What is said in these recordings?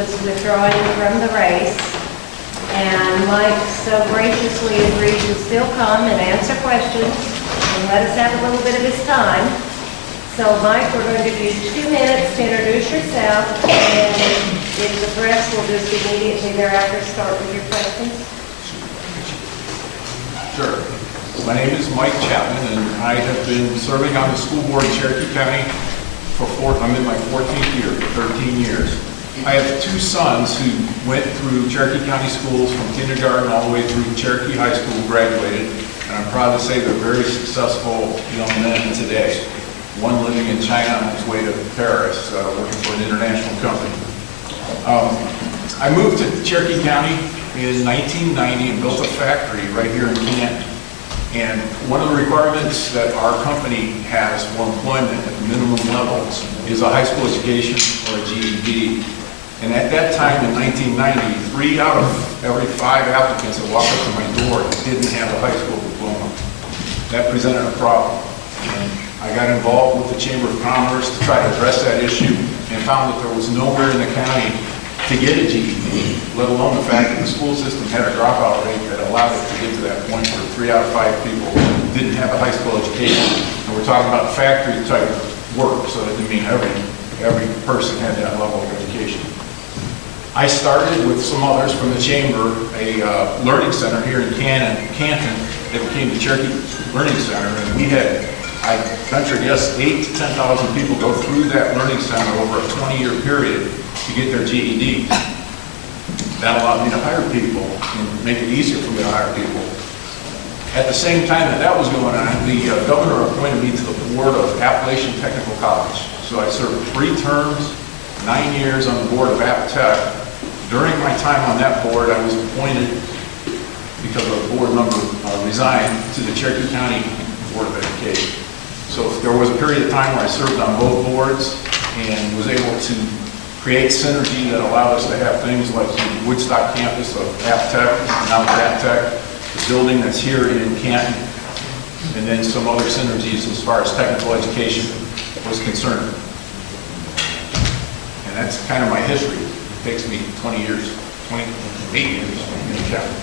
was withdrawing from the race. And Mike so graciously agreed to still come and answer questions and let us have a little bit of his time. So Mike, we're going to do 2 minutes to introduce yourself, and if the rest will just immediately thereafter start with your questions. Sure. My name is Mike Chapman, and I have been serving on the school board in Cherokee County I'm in my 14th year, 13 years. I have 2 sons who went through Cherokee County schools from kindergarten all the way through Cherokee High School, graduated, and I'm proud to say they're very successful young men today. One living in China on his way to Paris, working for an international company. I moved to Cherokee County in 1990 and built a factory right here in Canton. And one of the requirements that our company has for employment at minimum levels is a high school education or a GED. And at that time in 1990, 3 out of every 5 applicants that walked up to my door didn't have a high school diploma. That presented a problem. And I got involved with the Chamber of Commerce to try to address that issue and found that there was nowhere in the county to get a GED, let alone the fact that the school system had a dropout rate that allowed it to get to that point where 3 out of 5 people didn't have a high school education. And we're talking about factory type work, so that didn't mean every person had that level of education. I started with some others from the Chamber, a learning center here in Canton that became the Cherokee Learning Center, and we had, I venture to guess, 8,000 to 10,000 people go through that learning center over a 20-year period to get their GED. That allowed me to hire people and make it easier for me to hire people. At the same time that was going on, the governor appointed me to the board of Appalachian Technical College. So I served 3 terms, 9 years on the board of App Tech. During my time on that board, I was appointed, because a board member resigned, to the Cherokee County Board of Education. So there was a period of time where I served on both boards and was able to create synergy that allowed us to have things like the Woodstock campus of App Tech, now it's App Tech, the building that's here in Canton, and then some other synergies as far as technical education was concerned. And that's kind of my history. It takes me 28 years in the county.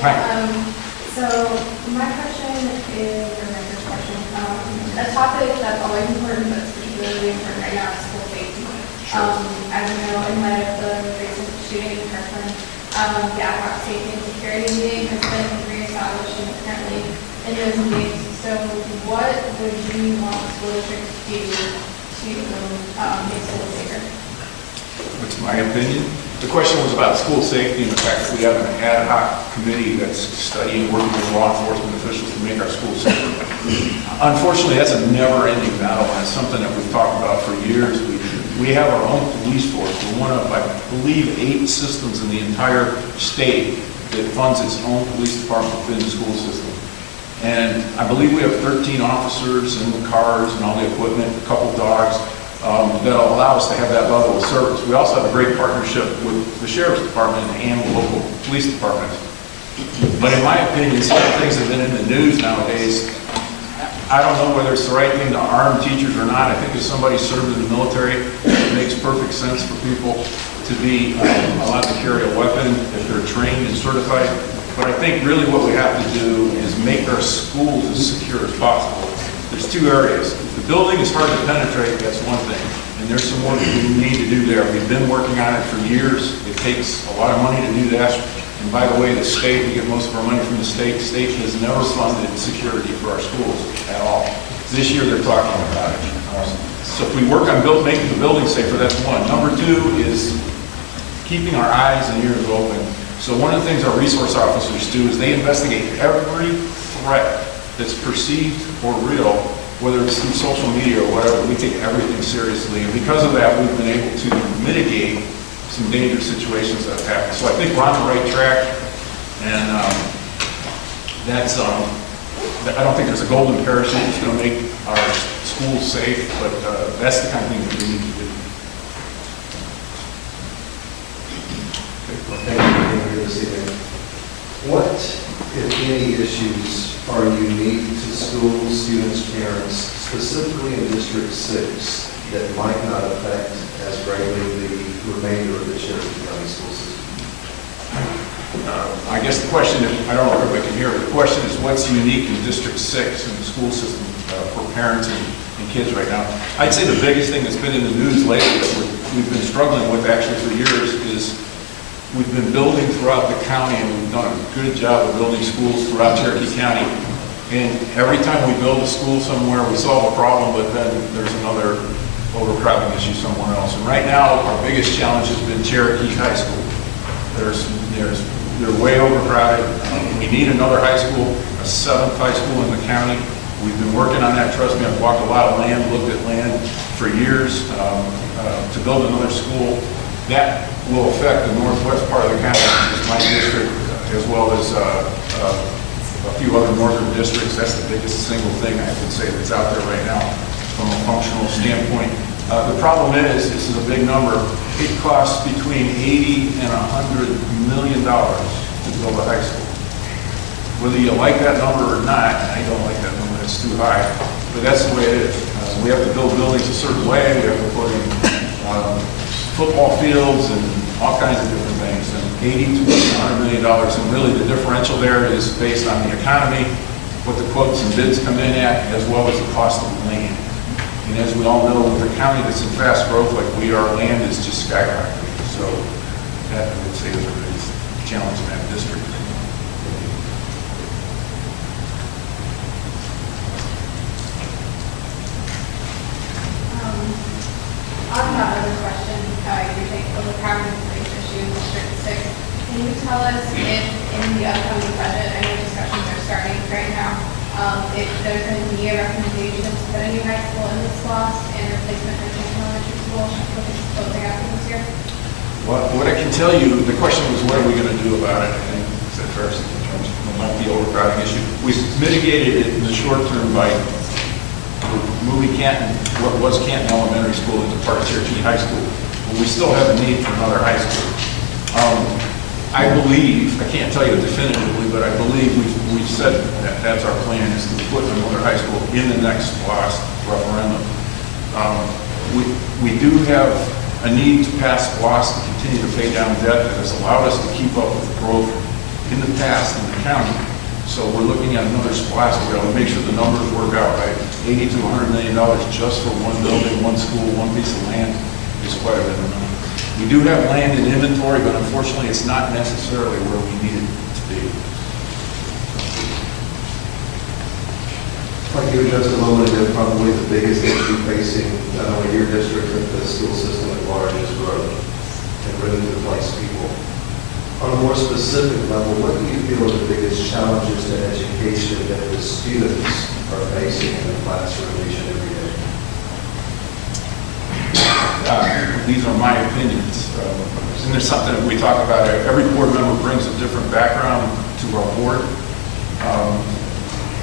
Hi. So my question is, or my first question, a topic that's always important, but it's particularly important right now is school safety. As you know, in light of the recent shooting in Chapman, the ad hoc safety and security meeting has been reestablished and currently in those meetings. So what would you want school districts to do to make schools safer? What's my opinion? The question was about school safety and the fact that we have an ad hoc committee that's studying, working with law enforcement officials to make our schools safer. Unfortunately, that's a never-ending battle, and it's something that we've talked about for years. We have our own police force. We're one of, I believe, 8 systems in the entire state that funds its own police department within the school system. And I believe we have 13 officers in the cars and all the equipment, a couple dogs, that'll allow us to have that level of service. We also have a great partnership with the Sheriff's Department and local police departments. But in my opinion, some of the things that have been in the news nowadays, I don't know whether it's the right thing to arm teachers or not. I think if somebody served in the military, it makes perfect sense for people to be allowed to carry a weapon if they're trained and certified. But I think really what we have to do is make our schools as secure as possible. There's 2 areas. The building is hard to penetrate, that's one thing. And there's some work that we need to do there. We've been working on it for years. It takes a lot of money to do that. And by the way, the state, we get most of our money from the state. The state has never funded security for our schools at all. This year they're talking about it. So if we work on making the building safer, that's one. Number 2 is keeping our eyes and ears open. So one of the things our resource officers do is they investigate every threat that's perceived or real, whether it's through social media or whatever. We take everything seriously. And because of that, we've been able to mitigate some dangerous situations that have happened. So I think we're on the right track. And that's, I don't think there's a golden parachute that's going to make our schools safe, but that's the kind of thing that we need to do. Thank you for being here this evening. What, if any, issues are unique to schools, students, parents, specifically in District 6, that might not affect as greatly the remainder of the Cherokee County school system? I guess the question, I don't know if everybody can hear, but the question is what's unique in District 6 in the school system for parents and kids right now? I'd say the biggest thing that's been in the news lately that we've been struggling with actually for years is we've been building throughout the county, and we've done a good job of building schools throughout Cherokee County. And every time we build a school somewhere, we solve a problem, but then there's another overcrowding issue somewhere else. And right now, our biggest challenge has been Cherokee High School. They're way overcrowded. We need another high school, a 7th high school in the county. We've been working on that. Trust me, I've walked a lot of land, looked at land for years to build another school. That will affect the northwest part of the county, which is my district, as well as a few other northern districts. That's the biggest single thing I would say that's out there right now from a functional standpoint. The problem is, this is a big number, it costs between $80 and $100 million to build a high school. Whether you like that number or not, I don't like that number, it's too high, but that's the way it is. We have to build buildings a certain way, we have to put in football fields and all kinds of different things, and $80 to $100 million, and really the differential there is based on the economy, what the quotes and bids come in at, as well as the cost of the land. And as we all know, with a county that's in fast growth like we are, land is just skyrocketing. So that, I would say, is the biggest challenge in that district. On that other question, you take overcrowding the police issue in District 6. Can you tell us if in the upcoming budget, I know discussions are starting right now, if there's going to be a recommendation to put a new high school in this SLOSS and replacement for Chapman Elementary School, which is closing after this year? What I can tell you, the question was what are we going to do about it? And is that first in terms of the overcrowding issue? We've mitigated it in the short term by moving Canton, what was Canton Elementary School, into part of Cherokee High School. But we still have a need for another high school. I believe, I can't tell you definitively, but I believe we've said that that's our plan, is to put another high school in the next last referendum. We do have a need to pass laws to continue to pay down debt that has allowed us to keep up with the growth in the past in the county. So we're looking at another splash to make sure the numbers work out right. $80 to $100 million just for one building, one school, one piece of land is quite a bit of money. We do have land in inventory, but unfortunately it's not necessarily where we need it to be. Like you addressed a moment ago, probably the biggest issue facing not only your district, but the school system at large is growth and bringing to place people. On a more specific level, what do you feel are the biggest challenges to education that the students are facing in the classroom each and every day? These are my opinions. And there's something that we talk about. Every board member brings a different background to our board.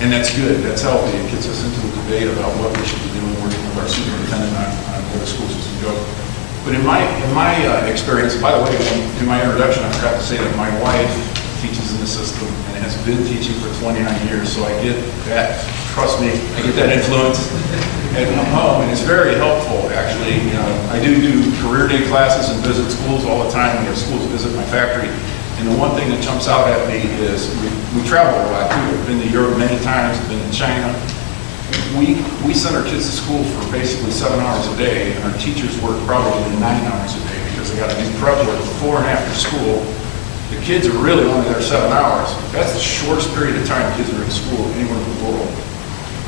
And that's good. That's healthy. It gets us into a debate about what we should be doing, working with our superintendent on where the school system goes. But in my experience, by the way, in my introduction, I forgot to say that my wife teaches in the system and has been teaching for 29 years, so I get that, trust me, I get that influence at home, and it's very helpful, actually. You know, I do career day classes and visit schools all the time. We have schools visit my factory, and the one thing that jumps out at me is we travel a lot, too. I've been to Europe many times, been to China. We send our kids to school for basically 7 hours a day, and our teachers work probably 9 hours a day because they got to do prep work before and after school. The kids are really only there 7 hours. That's the shortest period of time kids are in school anywhere in the world.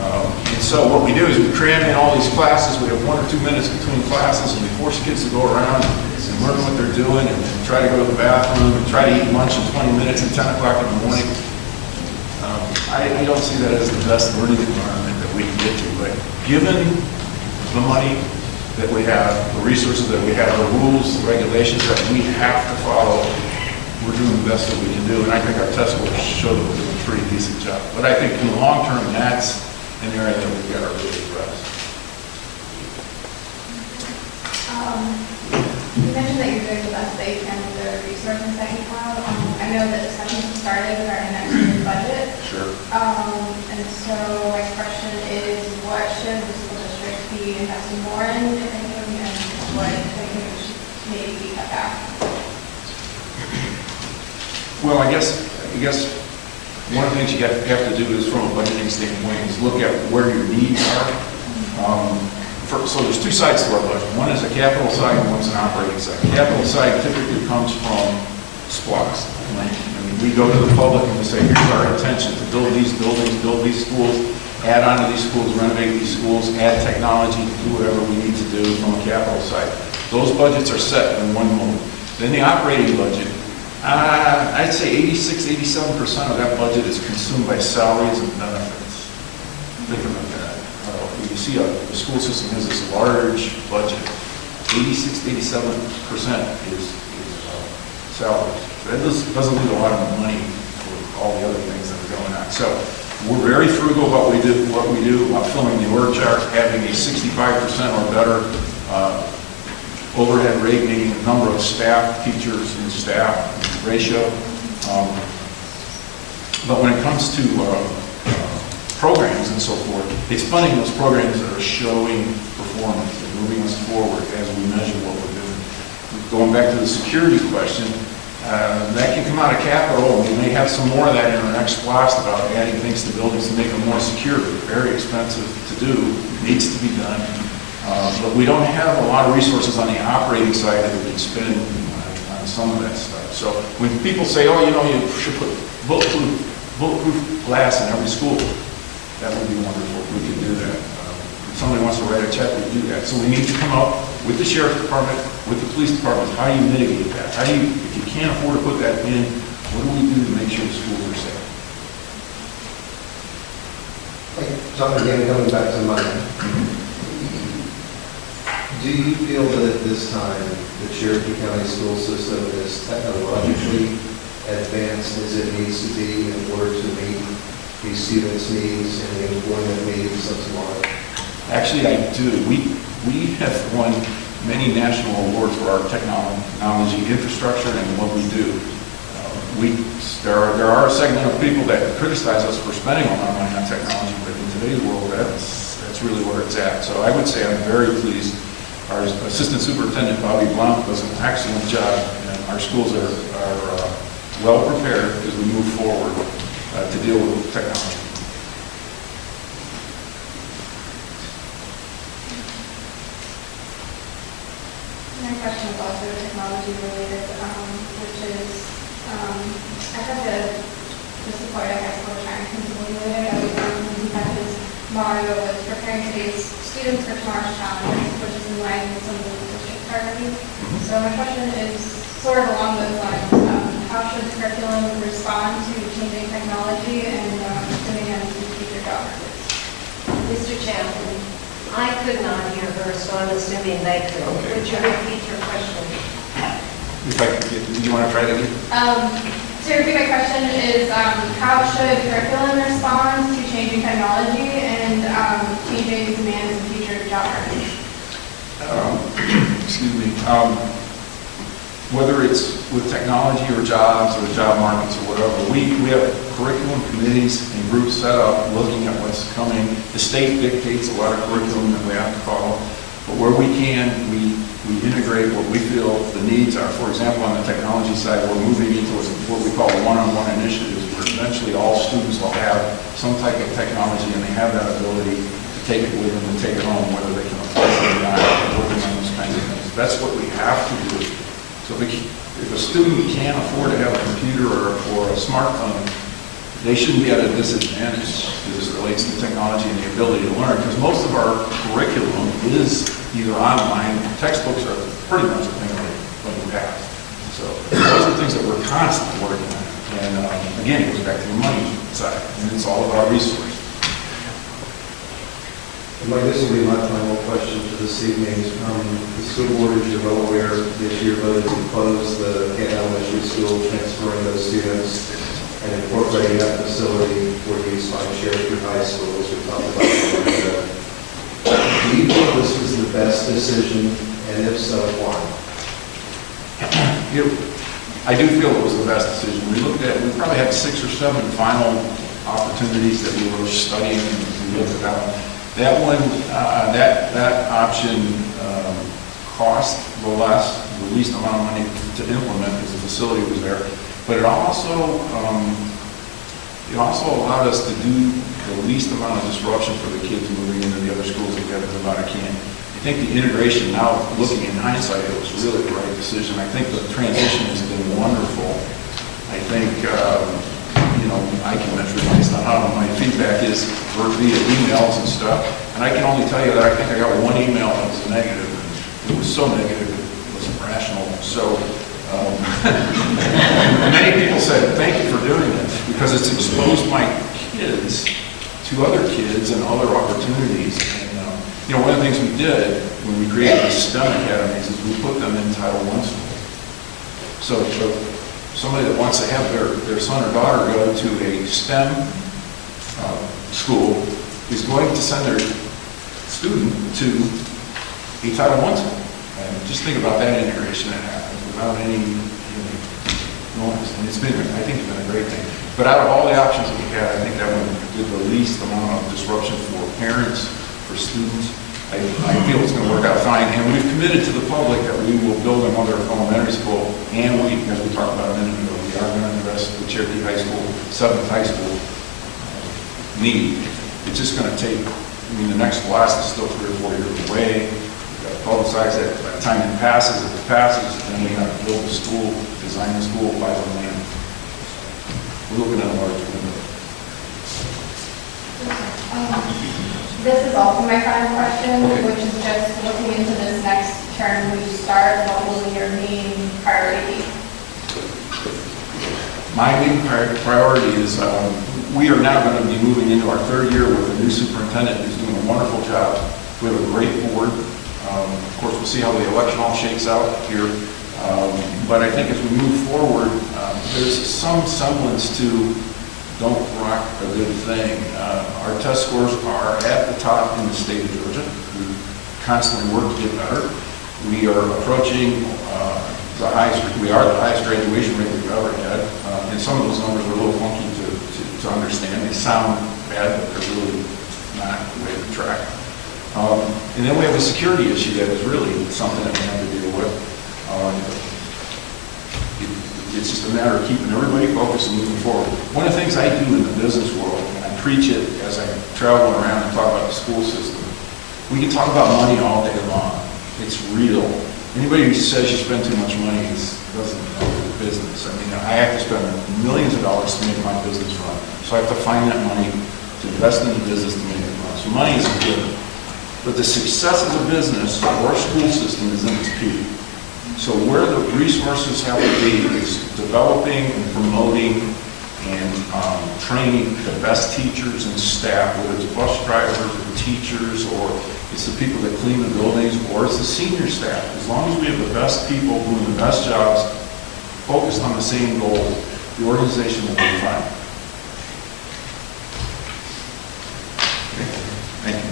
And so what we do is we cram in all these classes. We have 1 or 2 minutes between classes, and we force kids to go around and learn what they're doing and try to go to the bathroom and try to eat lunch in 20 minutes at 10 o'clock in the morning. I don't see that as the best learning environment that we can get to, but given the money that we have, the resources that we have, the rules, the regulations that we have to follow, we're doing the best that we can do, and I think our test scores show that we're doing a pretty decent job. But I think in the long term, that's an area that we've got to really address. You mentioned that you're doing the best that you can with the resources that you have. I know that discussions have started regarding next year's budget. Sure. So my question is, what should the school district be investing more in, if anything, and what should maybe be cut back? Well, I guess one of the things you have to do is, from a budgeting standpoint, is look at where your needs are. So there's two sides to our budget. One is a capital side and one's an operating side. The capital side typically comes from SPLOST. I mean, we go to the public and we say, here's our intention to build these buildings, build these schools, add on to these schools, renovate these schools, add technology, do whatever we need to do from a capital side. Those budgets are set in one moment. Then the operating budget, I'd say 86–87% of that budget is consumed by salaries and benefits. Think about that. You see, the school system has this large budget. 86–87% is salaries. So that doesn't leave a lot of money for all the other things that are going on. So we're very frugal about what we do about filling the org chart, having a 65% or better overhead rate, meaning the number of staff, teachers, and staff ratio. But when it comes to programs and so forth, it's funding those programs that are showing performance and moving us forward as we measure what we're doing. Going back to the security question, that can come out of capital, and we may have some more of that in our next blast about adding things to buildings to make them more secure. Very expensive to do, needs to be done. But we don't have a lot of resources on the operating side that we can spend on some of that stuff. So when people say, oh, you should put bulletproof glass in every school, that would be wonderful if we could do that. If somebody wants to write a check, we do that. So we need to come up with the sheriff's department, with the police department, how do you mitigate that? If you can't afford to put that in, what do we do to make sure the schools are safe? John, again, coming back to mine. Do you feel that at this time, the Cherokee County school system is technologically advanced as it needs to be in order to meet these students' needs and the employment needs of tomorrow? Actually, I do. We have won many national awards for our technology infrastructure and what we do. There are a segment of people that criticize us for spending all our money on technology, but in today's world, that's really where it's at. So I would say I'm very pleased. Our Assistant Superintendent, Bobby Blount, does an excellent job, and our schools are well prepared as we move forward to deal with technology. My question is also technology related, which is, I have the support, I guess, for Chapman principal the other day. He had his motto was preparing today's students for tomorrow's challenges, which is in line with some of the district priorities. So my question is sort of along those lines. How should the curriculum respond to changing technology and demands of future job markets? Mr. Chapman, I could not hear her, so I'm assuming they could. Okay. Would you repeat your question? If I could do you want to try that again? To repeat my question is, how should curriculum respond to changing technology and changing demands of future job markets? Excuse me. Whether it's with technology or jobs or job markets or whatever, we have curriculum committees and groups set up looking at what's coming. The state dictates a lot of curriculum that we have to follow, but where we can, we integrate what we feel the needs are. For example, on the technology side, we're moving into what we call one-on-one initiatives, where eventually all students will have some type of technology and they have that ability to take it with them and take it home, whether they can afford it or not, working on those kinds of things. That's what we have to do. So if a student can't afford to have a computer or a smartphone, they shouldn't be at a disadvantage as it relates to technology and the ability to learn, because most of our curriculum is either online. Textbooks are pretty much a thing of the past. So those are things that we're constantly working on. And again, it goes back to the money side, and it's all about resources. Mike, this will be my final question for this evening. The school board, as you're well aware, this year voted to close the Canton Elementary School, transferring those students and incorporating that facility for use by Cherokee High School, as we talked about earlier. Do you feel this was the best decision, and if so, why? I do feel it was the best decision. We probably had 6 or 7 final opportunities that we were studying and we looked at that one. That one, that option cost the least amount of money to implement because the facility was there. But it also allowed us to do the least amount of disruption for the kids moving into the other schools that got about a can. I think the integration now, looking in hindsight, it was really the right decision. I think the transition has been wonderful. I think, I can measure it based on how my feedback is via emails and stuff. And I can only tell you that I think I got one email that was negative. It was so negative, it wasn't rational. So many people said, thank you for doing it, because it's exposed my kids to other kids and other opportunities. And, one of the things we did when we created the STEM academies is we put them in Title I schools. So somebody that wants to have their son or daughter go to a STEM school is going to send their student to a Title I school. And just think about that integration that happens without any noise. And I think it's been a great thing. But out of all the options that we had, I think that one did the least amount of disruption for parents, for students. I feel it's going to work out fine. And we've committed to the public that we will build another elementary school. And as we talked about a minute ago, we are going to invest in the Cherokee High School, 7th High School need. It's just going to take, the next blast is still 3 or 4 years away. We've got to publicize it. By the time it passes, then we have to build the school, design the school, buy the land. We're looking at a large window. This is also my final question, Okay. which is just looking into this next term when you start, what will your main priority be? My main priority is we are now going to be moving into our 3rd year with a new superintendent who's doing a wonderful job. We have a great board. Of course, we'll see how the election all shakes out here. But I think as we move forward, there's some semblance to don't rock a good thing. Our test scores are at the top in the state of Georgia. We constantly work to get better. We are approaching the highest graduation rate we've ever had. And some of those numbers are a little funky to understand. They sound bad, but they're really not the way to track. And then we have a security issue that is really something that we have to deal with. It's just a matter of keeping everybody focused and moving forward. One of the things I do in the business world, and I preach it as I travel around and talk about the school system, we can talk about money all day long. It's real. Anybody who says you spend too much money doesn't know the business. I have to spend millions of dollars to make my business run. So I have to find that money to invest in the business to make it run. So money is good. But the success of the business or our school system is in its peak. So where the resources have to be is developing and promoting and training the best teachers and staff, whether it's bus drivers or teachers, or it's the people that clean the buildings, or it's the senior staff. As long as we have the best people doing the best jobs, focused on the same goal, the organization will be fine. Okay. Thank you.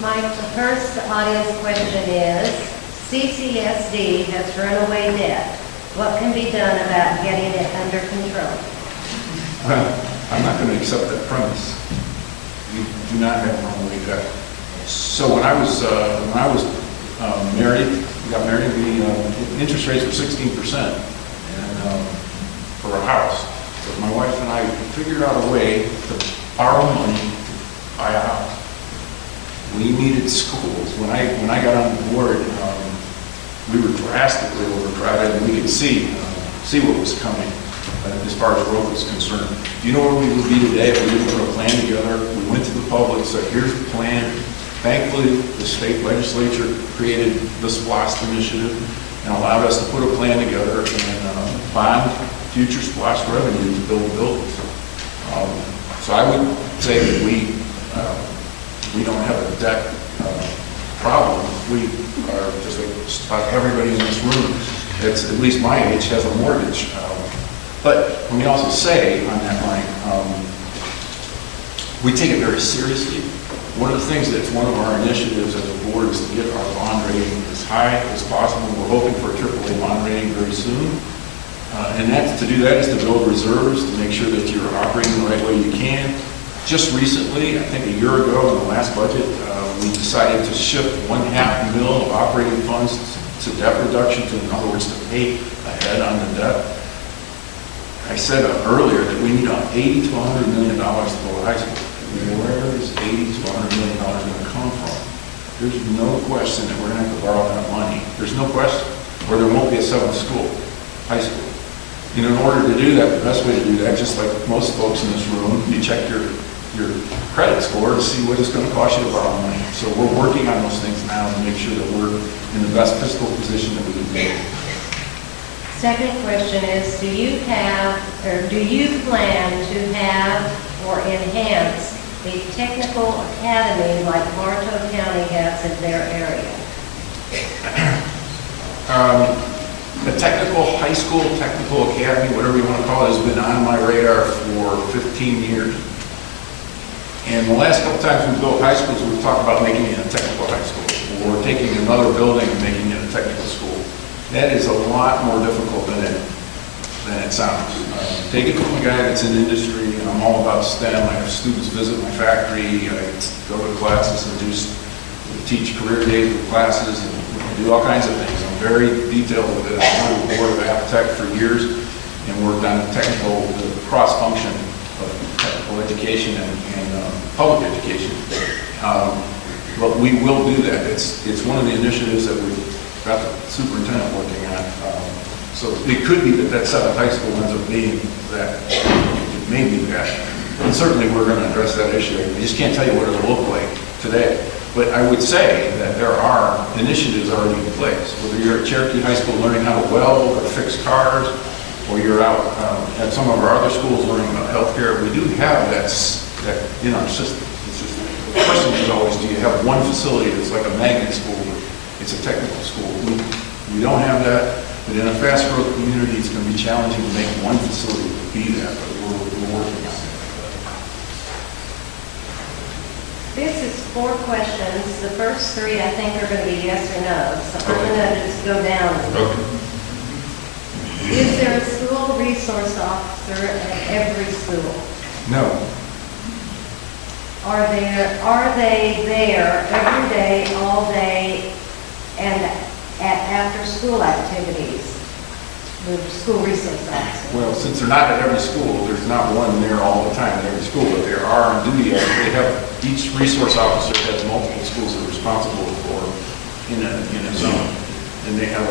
Mike, the first audience question is, CCSD has runaway debt. What can be done about getting it under control? Well, I'm not going to accept that premise. We do not have runaway debt. So when I was married, we got married, the interest rates were 16% and for a house. But my wife and I figured out a way to borrow money to buy a house. We needed schools. When I got on the board, we were drastically overcrowded, and we could see what was coming as far as growth was concerned. Do you know where we would be today if we didn't put a plan together? We went to the public, said, here's the plan. Thankfully, the state legislature created the SPLOST initiative and allowed us to put a plan together and bond future SPLOST revenue to build buildings. So I would say that we don't have a debt problem. We are just like about everybody in this room that's at least my age has a mortgage. But let me also say on that line, we take it very seriously. One of the things that's one of our initiatives as a board is to get our bond rating as high as possible. We're hoping for a AAA bond rating very soon. And that's, to do that is to build reserves, to make sure that you're operating the right way you can. Just recently, I think a year ago in the last budget, we decided to shift $1.5 million of operating funds to debt reduction, in other words, to pay ahead on the debt. I said earlier that we need $80 to $100 million to build a high school. Where is $80 to $100 million going to come from? There's no question that we're going to have to borrow that money. There's no question. Or there won't be a seventh school, high school. And in order to do that, the best way to do that, just like most folks in this room, you check your credit score to see what it's going to cost you to borrow money. So we're working on those things now to make sure that we're in the best fiscal position that we can be. Second question is, do you have, or do you plan to have or enhance a technical academy like Bartow County has in their area? The technical high school, technical academy, whatever you want to call it, has been on my radar for 15 years. And the last couple times we've built high schools, we've talked about making it a technical high school, or taking another building and making it a technical school. That is a lot more difficult than it sounds. Take it from a guy that's in industry, and I'm all about STEM. I have students visit my factory, I go to classes and teach career days with classes, and do all kinds of things. I'm very detailed with it. I've been on the board of Appetech for years and worked on the cross-function of technical education and public education. But we will do that. It's one of the initiatives that we've got the superintendent working on. So it could be that seventh high school ends up being that. It may be that. And certainly we're going to address that issue. I just can't tell you what it'll look like today. But I would say that there are initiatives already in place. Whether you're at Cherokee High School learning how to weld or fix cars, or you're out at some of our other schools learning about healthcare, we do have that in our system. It's just, the question is always, do you have one facility that's like a magnet school? It's a technical school. We don't have that, but in a fast growth community, it's going to be challenging to make one facility be that, but we're working on it. This is 4 questions. The first 3, I think, are going to be yes or no. So I'm going to just go down. Okay. Is there a school resource officer at every school? No. Are they there every day, all day, and at after-school activities? The school resource officer? Well, since they're not at every school, there's not one there all the time at every school, but there are on duty. Each resource officer has multiple schools they're responsible for in a zone. And they have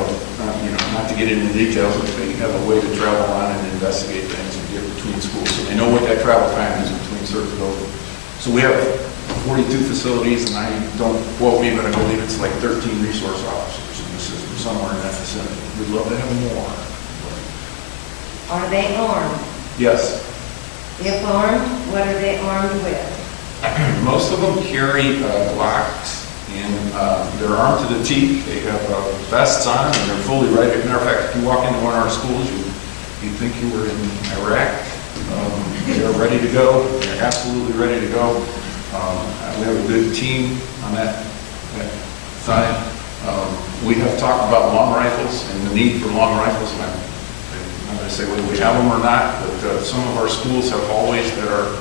not to get into details, but they have a way to travel on and investigate things and get between schools. So they know what that travel time is between certain buildings. So we have 42 facilities, and I don't quote me, but I believe it's like 13 resource officers in the system, somewhere in that vicinity. We'd love to have more. Are they armed? Yes. If armed, what are they armed with? Most of them carry Glocks, and they're armed to the teeth. They have vests on, and they're fully ready. As a matter of fact, if you walk into one of our schools, you'd think you were in Iraq. They're ready to go. They're absolutely ready to go. We have a good team on that side. We have talked about long rifles and the need for long rifles. I'm going to say whether we have them or not, but some of our schools have hallways that are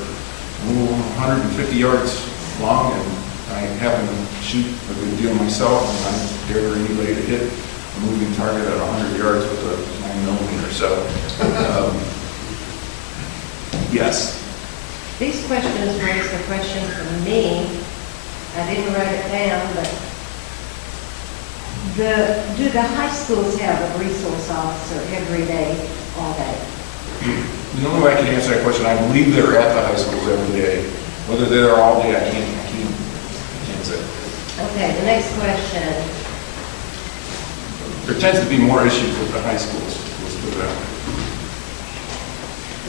150 yards long, and I happen to shoot a good deal myself, and I dare anybody to hit a moving target at 100 yards with a 9mm. So, yes. These questions raise a question for me. I didn't write it down, but do the high schools have a resource officer every day, all day? The only way I can answer that question, I believe they're at the high schools every day. Whether they're there all day, I can't say. Okay, the next question. There tends to be more issues with the high schools. Let's put it that way.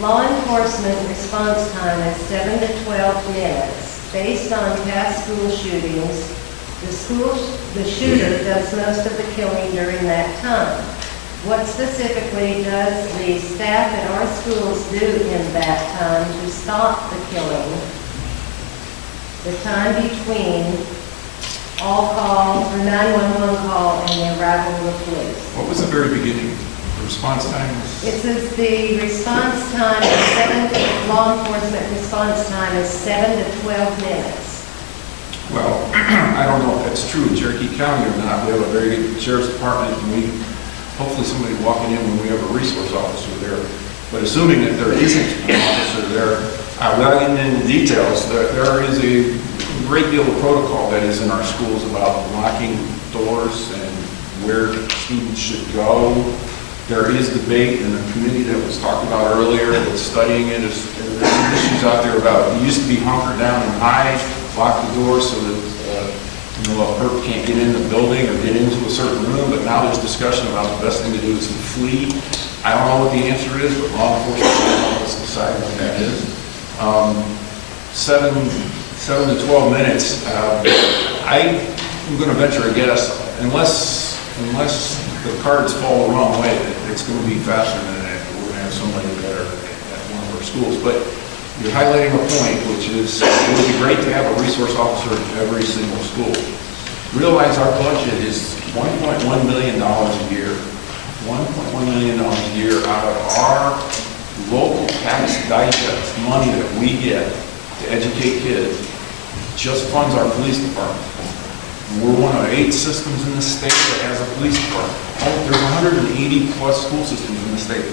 Law enforcement response time is 7 to 12 minutes. Based on past school shootings, the shooter does most of the killing during that time. What specifically does the staff at our schools do in that time to stop the killing? The time between all call or 911 call and the arrival of the police. What was the very beginning? response time is? It says the response time is law enforcement response time is 7 to 12 minutes. Well, I don't know if that's true in Cherokee County or not. We have a very good sheriff's department, and we, hopefully somebody walking in when we have a resource officer there. But assuming that there isn't an officer there, without getting into details, there is a great deal of protocol that is in our schools about locking doors and where students should go. There is debate in the committee that was talked about earlier that's studying it. There's some issues out there about, it used to be hunker down and hide, lock the door so that a perp can't get in the building or get into a certain room, but now there's discussion about the best thing to do is to flee. I don't know what the answer is, but law enforcement should help us decide what that is. 7 to 12 minutes, I'm going to venture a guess, unless the cards fall the wrong way, it's going to be faster than that. We're going to have somebody better at one of our schools. But you're highlighting a point, which is it would be great to have a resource officer in every single school. Realize our budget is $1.1 million a year. $1.1 million a year out of our local tax digest money that we get to educate kids just funds our police department. We're one of 8 systems in the state that has a police department. There's 180 plus school systems in the state.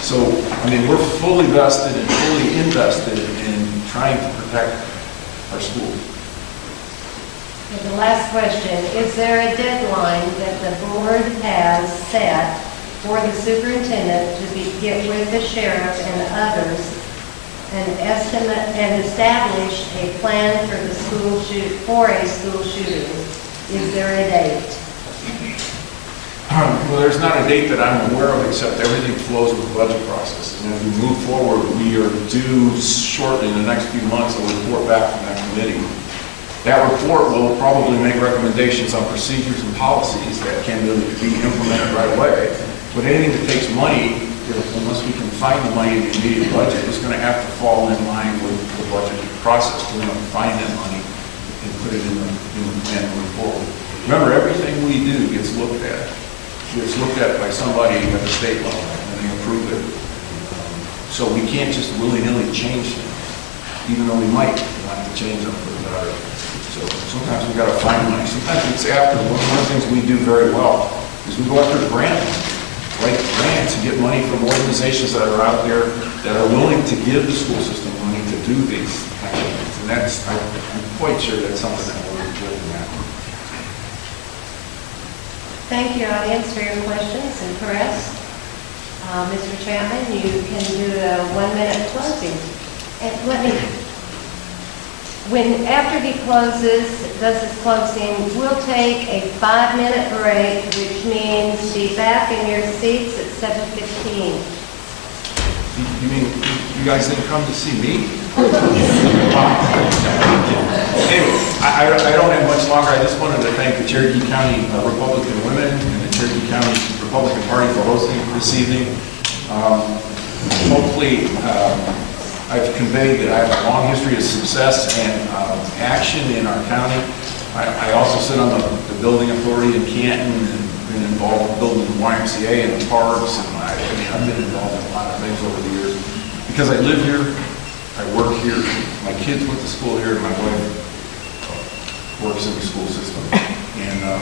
So, I mean, we're fully vested and fully invested in trying to protect our schools. And the last question, is there a deadline that the board has set for the superintendent to get with the sheriff and others and estimate and establish a plan for the school for a school shooting? Is there a date? Well, there's not a date that I'm aware of, except everything flows with the budget process. And as we move forward, we are due shortly in the next few months a report back from that committee. That report will probably make recommendations on procedures and policies that can really be implemented right away. But anything that takes money, unless we can find the money in the immediate budget, is going to have to fall in line with the budget process. We're going to find that money and put it in the plan moving forward. Remember, everything we do gets looked at. It's looked at by somebody at the state level, and they approve it. So we can't just willy-nilly change things, even though we might want to change them for the better. So sometimes we've got to find money. Sometimes it's after. One of the things we do very well is we go after grants, write grants and get money from organizations that are out there that are willing to give the school system money to do these kind of things. And that's, I'm quite sure that's something that we're looking at. Thank you, audience, for your questions and press. Mr. Chapman, you can do a 1-minute closing. And after he does his closing, we'll take a 5-minute break, which means be back in your seats at 7:15. You mean you guys didn't come to see me? Anyway, I don't have much longer. I just wanted to thank the Cherokee County Republican Women and the Cherokee County Republican Party for hosting this evening. Hopefully, I've conveyed that I have a long history of success and action in our county. I also sit on the building authority in Canton and been involved in building the YMCA and the parks. And I've been involved in a lot of things over the years. Because I live here, I work here, my kids went to school here, and my wife works in the school system. And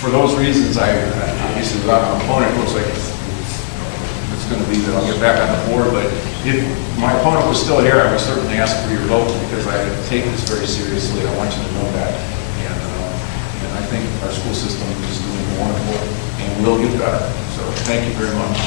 for those reasons, obviously without an opponent, it looks like it's going to be that I'll get back on the board. But if my opponent was still here, I would certainly ask for your vote because I take this very seriously. I want you to know that. And I think our school system is doing wonderful and will get better. So thank you very much.